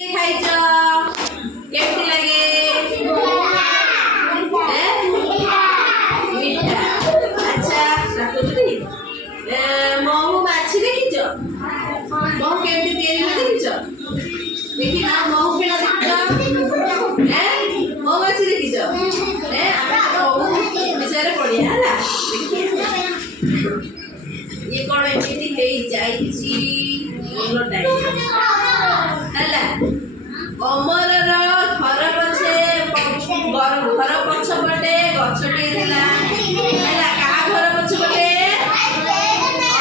ଖାଇଛ କେମିତି ଲାଗେ? ମିଠା। ଆଚ୍ଛା ମହୁ ମାଛି ଦେଖିଛ? ମହୁ କେମିତି ତିଆରି ହୁଏ ଦେଖିଛ? ଦେଖିନ ମହୁ କିଣା ଦେଖିଛ? ମହୁମାଛି ଦେଖିଛ? ଆମେ ମହୁ ବିଷୟରେ ପଢିବା ହେଲା। ଇଏ କଣ ଏମିତି ହେଇଯାଇଛି ହେଲା। ଅମରର ଘର ପଛେ ଘର ପଛପଟେ ଗଛଟିଏ ଥିଲା ହେଲା। କାହା ଘର ପଛପଟେ?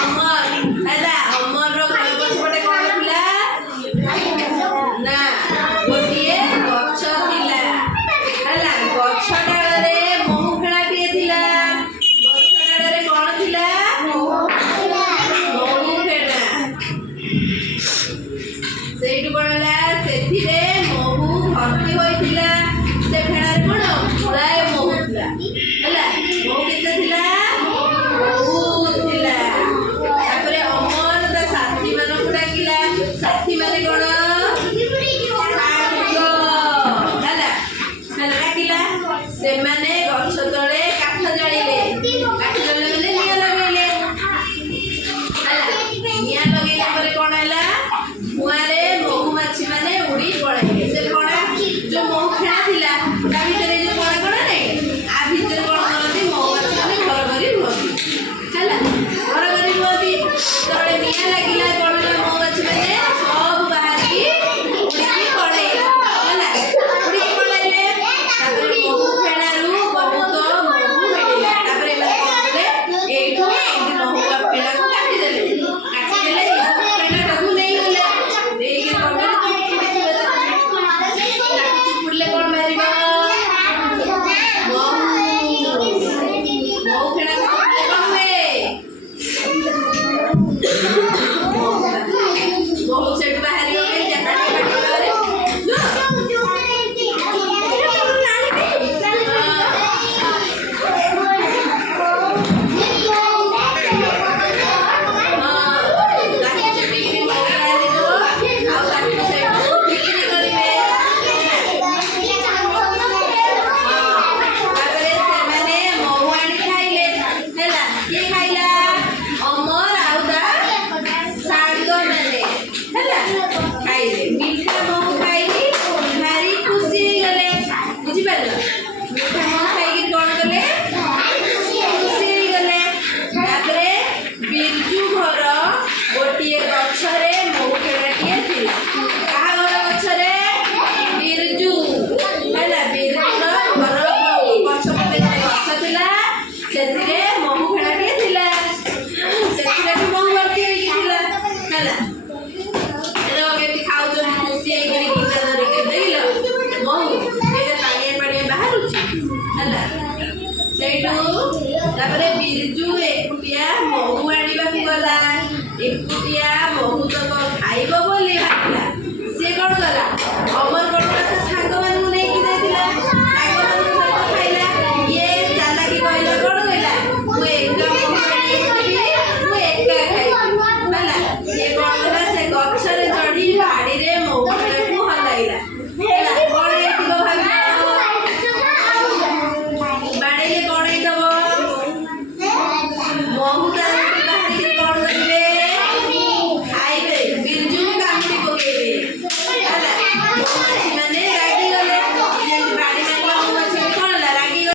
ଅମର ହେଲା। ଅମରର ଘର ପଛପଟେ କଣ ଥିଲା ନା ଗୋଟିଏ ଗଛ ଥିଲା ହେଲା। ଗଛ ଡାଳରେ ମହୁ ଫେଣାଟିଏ ଥିଲା। ଗଛ ଡାଳରେ କଣ ଥିଲା? ମହୁ ଫେଣା। ସେଇଠୁ କଣ ହେଲା? ସେଥିରେ ମହୁ ଭର୍ତ୍ତି ହୋଇଥିଲା। ସେ ଫେଣାରେ କଣ ପୁଳାଏ ମହୁ ଥିଲା ହେଲା। ମହୁ କେତେ ଥିଲା? ବହୁତ ଥିଲା। ତାପରେ ଅମର ତା ସାଥୀ ମାନଙ୍କୁ ଡାକିଲା। ସାଥୀ ମାନେ କଣ? ସାଙ୍ଗ ହେଲା। ଡାକିଲା। ସେମାନେ ଗଛ ତଳେ କାଠ ଜାଳିଲେ। କାଠ ଜାଳିଲେ ମାନେ ନିଆଁ ଲଗେଇଲେ ହେଲା। ନିଆଁ ଲଗେଇଲା ପରେ କଣ ହେଲା? ଧୂଆଁରେ ମହୁମାଛି ମାନେ ଉଡି ପଳେଇଲେ। ସେ କଣା ଯୋଉ ମହୁ ଫେଣା ଥିଲା ତା ଭିତରେ ଯୋଉ କଣା କଣା ନାହିଁ, ଆ ଭିତରେ କଣ କରନ୍ତି? ମହୁମାଛି ମାନେ ଘର କରି ରୁହନ୍ତି ହେଲା। ଘର କରି ରୁହନ୍ତି। ଯେତେବେଳେ ନିଆଁ ଲାଗିଲା କଣ ହେଲା? ମହୁମାଛି ମାନେ ସବୁ ବାହାରିକି ଉଡିକି ପଳେଇଲେ ହେଲା। ଉଡିକି ପଳେଇଲେ। ତାପରେ ମହୁ ଫେଣାରୁ ବହୁତ ମହୁ ମିଳିଲା। ତାପରେ ଏମାନେ କଣ କଲେ? ଏଇଠୁ ଏମିତି ମହୁ ଫେଣାକୁ କାଟିଦେଲେ। କାଟିଦେଲେ ଫେଣାଟାକୁ ନେଇଗଲେ। ନେଇକି କଣ କଲେ? ଚିପୁଡ଼ିଲେ କଣ ବାହାରିବ? ମହୁ। ମହୁ ଫେଣା ଚିପୁଡ଼ିଲେ କଣ ହୁଏ? ମହୁ ସେଠୁ ବାହାରିବ। ମିଠା ମହୁ ଖାଇକି ଭାରି ଖୁସି ହେଇଗଲେ। ବୁଝିପାରିଲ? ମିଠା ମହୁ ଖାଇକି କଣ କଲେ? ଖୁସି ହେଇଗଲେ। ତାପରେ ବିରଜୁ ଘର ଗୋଟିଏ ଗଛରେ ମହୁ ଫେଣାଟିଏ ଥିଲା। କାହା ଘର ଗଛରେ? ବିରଜୁ ହେଲା। ବିରଜୁର ଘର ପଛପଟେ ଗଛ ଥିଲା। ସେଥିରେ ମହୁ ଫେଣାଟିଏ ଥିଲା। ସେଥିରେ ବି ମହୁ ଭର୍ତ୍ତି ହେଇକି ଥିଲା ହେଲା। କେମିତି ଖାଉଛନ୍ତି ଖୁସି ହେଇକରି ଗୀତା ଧରିକି ଦେଖିଲ ମହୁ ଏଇଟା ପାଣିଆ ପାଣିଆ ବାହାରୁଛି ହେଲା। ସେଇଠୁ ତାପରେ ବିରଜୁ ଏକୁଟିଆ ମହୁ ଆଣିବାକୁ ଗଲା। ଏକୁଟିଆ ମହୁ ତକ ଖାଇବ ବୋଲି ଭାବିଲା। ସିଏ କଣ କଲା? ଅମର କଣ କଲା? ତା ସାଙ୍ଗମାନଙ୍କୁ ନେଇକି ଯାଇଥିଲା। ସାଙ୍ଗମାନଙ୍କ ସହିତ ଖାଇଲା। ଇଏ ଚାଲାକି କହିଲା। କଣ କହିଲା? ମୁଁ ଏକା ମହୁ ଆଣିବି, ମୁଁ ଏକା ଖାଇବି ହେଲା। ଇଏ କଣ କଲା? ସେ ଗଛରେ ଚଢି ବାଡିରେ ମହୁ ଫେଣାକୁ ହଲାଇଲା ହେଲା। କଣ ହେଇଥିବ ଭାବିଲ? ବାଡେଇଲେ କଣ ହେଇଥିବ? ମହୁ ବାହାରିକି କଣ କରିବେ? ଖାଇବେ। ବିରଜୁ କାମୁଡି ପକେଇବେ ହେଲା। ମହୁମାଛି ମାନେ